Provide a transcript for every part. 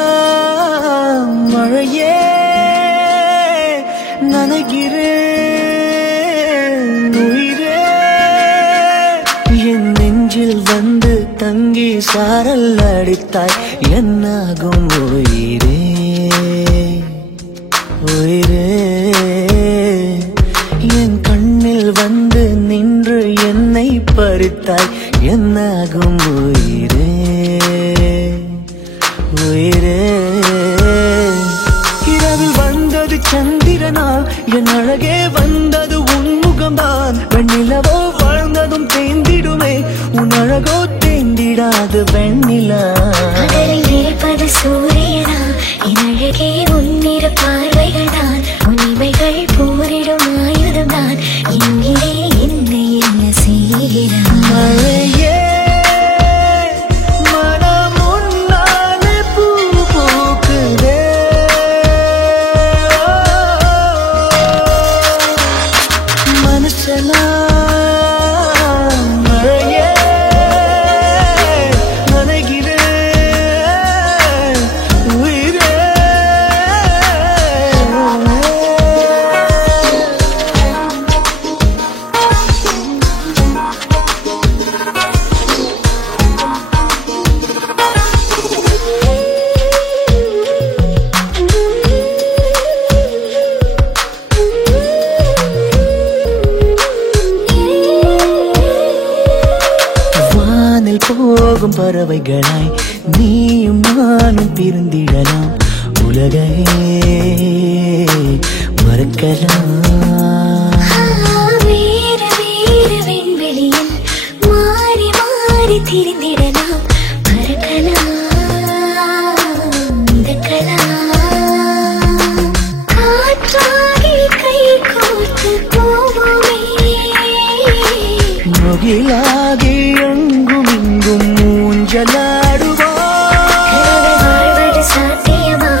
மனசெல்லாம் மழையே நனைகிறேன் உயிரே என் நெஞ்சில் வந்து தங்கி சாரல் அடித்தாய் என்னாகும் உயிரே உயிரே என் கண்ணில் வந்து நின்று என்னை பறித்தாய் என்னாகும் உயிரே உயிரே இரவில் வந்தது சந்திரனா என் அழகே வந்தது உன்முகம்தான் வெண்ணிலவோ வாழ்ந்ததும் தேந்திடுமே உன் அழகோ தேந்திடாது வெண்ணிலா இருப்பது சூரியனா என் அழகே உன்னிற பார்வைகள் தான் உண்மைகள் போரிடும் ஆயுதம்தான் இங்கே என்னை என்ன செய்கிறான் மழையே போகும் பறவைகளாய் நீயும் நானும் பிரிந்திடலாம் உலகையே மறக்கலாம் வேறு வேறு விண்வெளியில் மாறி மாறி திரிந்திடலாம் மறக்கலாம் மிதக்கலாம் காற்றாகி கை கோர்த்து போவோமே முகிலாகி எங்கும் இங்கும் மூஞ்சலாடுவோம் வாழ்வது சாத்தியமா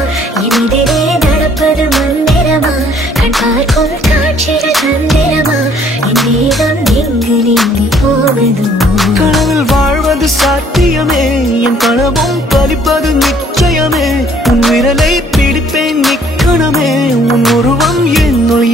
எதிரே நடப்பது மந்திரமா கண் பார்க்கும் காட்சிகள் தந்திரமா என் வேதம் எங்கு நீங்கி போவதோ கனவில் வாழ்வது சாத்தியமே என் கனவும் பலிப்பது நிச்சயமே உன் விரலை பிடிப்பேன் நிக்கணமே உன் உருவம் என்னுள்